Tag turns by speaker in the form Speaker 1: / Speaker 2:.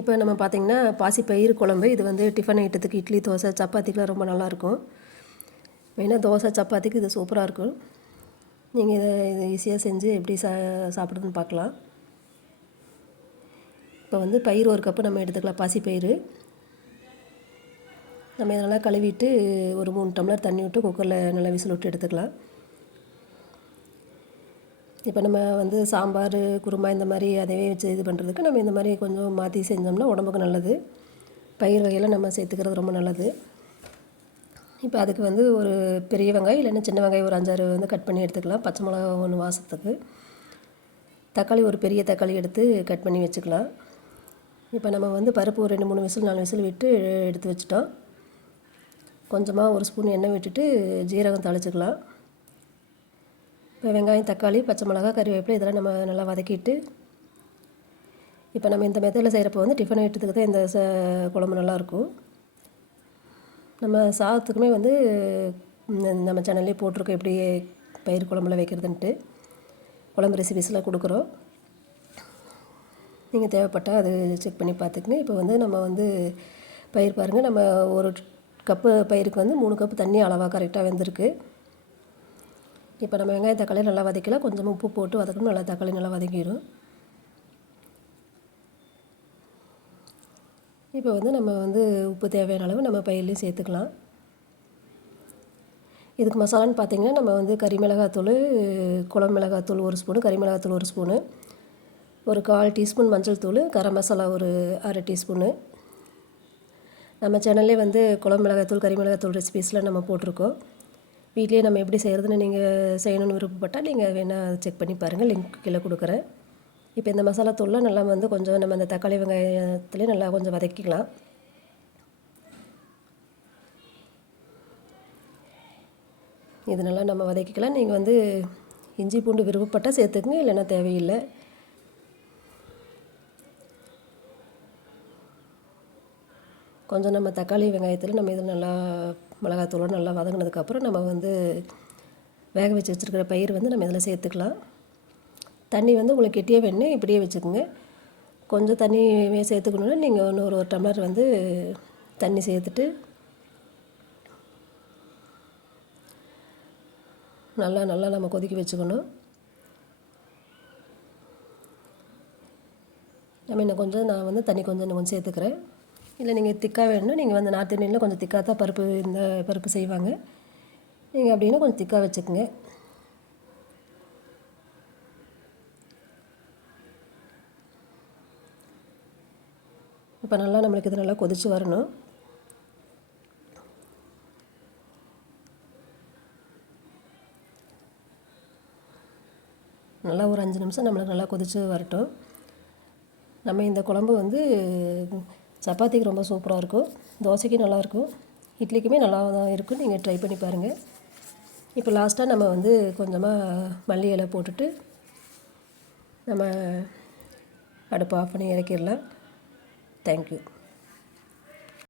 Speaker 1: இப்போ நம்ம பார்த்திங்கன்னா பாசிப்பயிறு குழம்பு இது வந்து டிஃபன் ஐட்டத்துக்கு இட்லி தோசை சப்பாத்திக்கெலாம் ரொம்ப நல்லாயிருக்கும். மெயினாக தோசை சப்பாத்திக்கு இது சூப்பராக இருக்கும். நீங்கள் இதை இது ஈஸியாக செஞ்சு எப்படி சா சாப்பிடுதுன்னு பார்க்கலாம். இப்போ வந்து பயிர் ஒரு கப்பு நம்ம எடுத்துக்கலாம் பாசிப்பயிறு நம்ம இதெல்லாம் கழுவிட்டு ஒரு மூணு டம்ளர் தண்ணி விட்டு குக்கரில் நல்லா விசில் விட்டு எடுத்துக்கலாம். இப்போ நம்ம வந்து சாம்பார் குருமா இந்த மாதிரி அதையே வச்சு இது பண்ணுறதுக்கு நம்ம இந்த மாதிரி கொஞ்சம் மாற்றி செஞ்சோம்னா உடம்புக்கு நல்லது. பயிர் வகையெல்லாம் நம்ம சேர்த்துக்கிறது ரொம்ப நல்லது. இப்போ அதுக்கு வந்து ஒரு பெரிய வெங்காயம் இல்லைன்னா சின்ன வெங்காயம் ஒரு அஞ்சாறு வந்து கட் பண்ணி எடுத்துக்கலாம். பச்சை மிளகா ஒன்று வாசத்துக்கு. தக்காளி ஒரு பெரிய தக்காளி எடுத்து கட் பண்ணி வச்சுக்கலாம். இப்போ நம்ம வந்து பருப்பு ஒரு ரெண்டு மூணு விசில் நாலு விசில் விட்டு எடுத்து வச்சுட்டோம். கொஞ்சமாக ஒரு ஸ்பூன் எண்ணெய் விட்டுட்டு ஜீரகம் தாளிச்சுக்கலாம். இப்போ வெங்காயம் தக்காளி பச்சை மிளகா கறிவேப்பிலை இதெல்லாம் நம்ம நல்லா வதக்கிட்டு இப்போ நம்ம இந்த மெத்தடில் செய்கிறப்போ வந்து டிஃபன் ஐட்டத்துக்கு தான் இந்த ச குழம்பு நல்லாயிருக்கும் நம்ம சாதத்துக்குமே வந்து நம்ம சேனல்லே போட்டிருக்கோம் எப்படி பயிர் குழம்புல வைக்கிறதுன்ட்டு. குழம்பு ரெசிபிஸ்லாம் கொடுக்குறோம். நீங்கள் தேவைப்பட்டால் அது செக் பண்ணி பார்த்துக்குங்க. இப்போ வந்து நம்ம வந்து பயிர் பாருங்கள் நம்ம ஒரு கப்பு பயிருக்கு வந்து மூணு கப்பு தண்ணி அளவாக கரெக்டாக வெந்திருக்கு. இப்போ நம்ம வெங்காய தக்காளி நல்லா வதக்கலாம் கொஞ்சம் உப்பு போட்டு வதக்கணும் நல்லா தக்காளி நல்லா வதக்கிடும் இப்போ வந்து நம்ம வந்து உப்பு தேவையான அளவு நம்ம பயிர்லேயும் சேர்த்துக்கலாம். இதுக்கு மசாலான்னு பார்த்திங்கன்னா நம்ம வந்து கறி மிளகாத்தூள் குழம்பு மிளகாத்தூள் ஒரு ஸ்பூனு கறி மிளகாத்தூள் ஒரு ஸ்பூனு ஒரு கால் டீஸ்பூன் மஞ்சள் தூள் கரம் மசாலா ஒரு அரை டீஸ்பூனு. நம்ம சேனல்லே வந்து குளம் மிளகாத்தூள் கறி மிளகாத்தூள் ரெசிபீஸில் நம்ம போட்டிருக்கோம். வீட்லேயே நம்ம எப்படி செய்கிறதுன்னு நீங்கள் செய்யணும்னு விருப்பப்பட்டால் நீங்கள் வேணால் செக் பண்ணி பாருங்கள் லிங்க் கீழே கொடுக்குறேன். இப்போ இந்த மசாலா தூள்லாம் நல்லா வந்து கொஞ்சம் நம்ம அந்த தக்காளி வெங்காயத்துலேயே நல்லா கொஞ்சம் வதக்கிக்கலாம். இது நல்லா நம்ம வதக்கிக்கலாம். நீங்கள் வந்து இஞ்சி பூண்டு விருப்பப்பட்டால் சேர்த்துக்குங்க இல்லைன்னா தேவையில்லை. கொஞ்சம் நம்ம தக்காளி வெங்காயத்தில் நம்ம இதில் நல்லா மிளகாத்தூளோடு நல்லா வதங்கினதுக்கப்புறம் நம்ம வந்து வேக வச்சு வச்சுருக்கிற பயிர் வந்து நம்ம இதில் சேர்த்துக்கலாம். தண்ணி வந்து உங்களுக்கு கெட்டியே வேணும் இப்படியே வச்சுக்கோங்க. கொஞ்சம் தண்ணி சேர்த்துக்கணுன்னா நீங்கள் ஒன்று ஒரு ஒரு டம்ளர் வந்து தண்ணி சேர்த்துட்டு நல்லா நல்லா நம்ம கொதிக்க வச்சுக்கணும். நம்ம இன்னும் கொஞ்சம் நான் வந்து தண்ணி கொஞ்சம் இன்னும் கொஞ்சம் சேர்த்துக்கிறேன். இல்லை நீங்கள் திக்காக வேணும்னா நீங்கள் வந்து நார்த் இந்தியனில் கொஞ்சம் திக்காக தான் பருப்பு இந்த பருப்பு செய்வாங்க. நீங்கள் அப்படின்னா கொஞ்சம் திக்காக வச்சுக்கோங்க. இப்போ நல்லா நம்மளுக்கு இது நல்லா கொதித்து வரணும். நல்லா ஒரு அஞ்சு நிமிஷம் நம்மளுக்கு நல்லா கொதித்து வரட்டும். நம்ம இந்த குழம்பு வந்து சப்பாத்திக்கு ரொம்ப சூப்பராக இருக்கும் தோசைக்கும் நல்லாயிருக்கும் இட்லிக்குமே நல்லா தான் இருக்கும் நீங்கள் ட்ரை பண்ணி பாருங்கள் இப்போ லாஸ்ட்டாக நம்ம வந்து கொஞ்சமாக மல்லி இலை போட்டுட்டு நம்ம அடுப்பு ஆஃப் பண்ணி இறக்கிடலாம். தேங்க்யூ